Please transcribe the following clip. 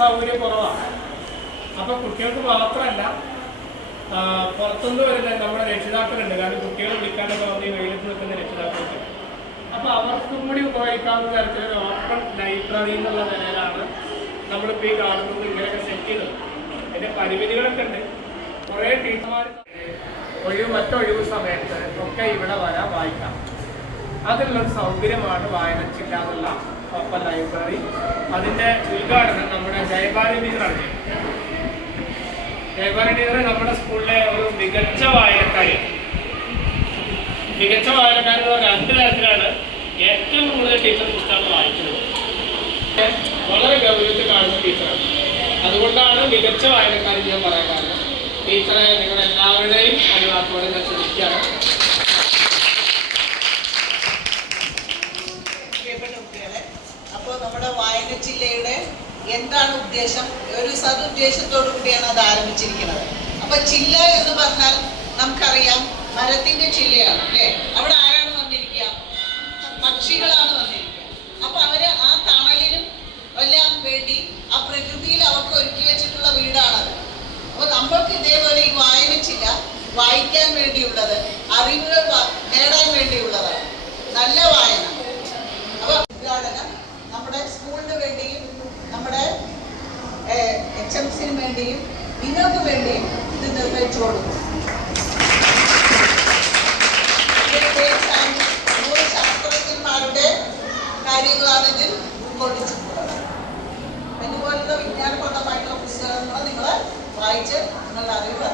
സൗകര്യം കുറവാണ്. അപ്പോൾ കുട്ടികൾക്ക് മാത്രമല്ല, പുറത്തുനിന്ന് വരുന്ന നമ്മുടെ രക്ഷിതാക്കളുണ്ട്. കാരണം കുട്ടികളെ വിളിക്കാനൊക്കെ വന്ന് ഈ വെയിലത്ത് നിൽക്കുന്ന രക്ഷിതാക്കൾക്ക്. അപ്പോൾ അവർക്കും കൂടി ഉപയോഗിക്കാവുന്ന തരത്തിലൊരു ഓപ്പൺ ലൈബ്രറി എന്നുള്ള നിലയിലാണ് നമ്മളിപ്പോൾ ഈ കാണുന്നത് ഇങ്ങനെയൊക്കെ സെറ്റ് ചെയ്തത്. അതിൻ്റെ പരിമിതികളൊക്കെ ഉണ്ട്. കുറേ ടീച്ചർമാർ മറ്റൊഴിവ് സമയത്ത് ഒക്കെ ഇവിടെ വരാൻ വായിക്കാം. അതിനുള്ളൊരു സൗകര്യമാണ് വായനച്ചില്ല എന്നുള്ള ഓപ്പൺ ലൈബ്രറി. അതിൻ്റെ ഉദ്ഘാടനം നമ്മുടെ ജയഭാരതി ടീച്ചറാണ്. ജയഭാരതി ടീച്ചർ നമ്മുടെ സ്കൂളിലെ ഒരു മികച്ച വായനക്കാരിയാണ്. മികച്ച വായനക്കാരെന്ന് പറഞ്ഞാൽ 2 തരത്തിലാണ്. ഏറ്റവും കൂടുതൽ ടീച്ചർ പുസ്തകങ്ങൾ വായിക്കുന്നത്. വളരെ ഗൗരവത്തിൽ കാണുന്ന ടീച്ചറാണ്. അതുകൊണ്ടാണ് മികച്ച വായനക്കാരി ഞാൻ പറയാൻ കാരണം. ടീച്ചറെ നിങ്ങളെല്ലാവരുടെയും അനുവാദത്തോടെ ഞാൻ ശ്രമിക്കുകയാണ്. അപ്പോൾ നമ്മുടെ വായനച്ചില്ലയുടെ എന്താണ് ഉദ്ദേശം? ഒരു സതുദ്ദേശത്തോടു കൂടിയാണ് അത് ആരംഭിച്ചിരിക്കുന്നത്. അപ്പൊ ചില്ല എന്ന് പറഞ്ഞാൽ നമുക്കറിയാം മരത്തിന്റെ ചില്ലയാണ് അല്ലേ? അവിടെ ആരാണ് വന്നിരിക്കുക? പക്ഷികളാണ് വന്നിരിക്കുക. അപ്പൊ അവര് ആ തണലിനും എല്ലാം വേണ്ടി ആ പ്രകൃതിയിൽ അവർക്ക് ഒരുക്കി വെച്ചിട്ടുള്ള വീടാണത്. അപ്പൊ നമ്മൾക്ക് ഇതേപോലെ ഈ വായനച്ചില്ല വായിക്കാൻ വേണ്ടിയുള്ളത്, അറിവുകൾ നേടാൻ വേണ്ടിയുള്ളതാണ്. നല്ല വായന. അപ്പൊ ഉദ്ഘാടനം നമ്മുടെ സ്കൂളിന് വേണ്ടിയും നമ്മുടെ HMCന് വേണ്ടിയും നിങ്ങൾക്ക് വേണ്ടിയും ഇത് നിർവഹിച്ചു കൊടുക്കും. ശാസ്ത്രജ്ഞന്മാരുടെ കാര്യങ്ങളാണ് ഇതിൽ ഉൾക്കൊള്ളിച്ചിട്ടുള്ളത്. ഇതുപോലുള്ള വിജ്ഞാനപ്രദമായിട്ടുള്ള പുസ്തകങ്ങൾ നിങ്ങൾ വായിച്ച് നിങ്ങളുടെ അറിവ്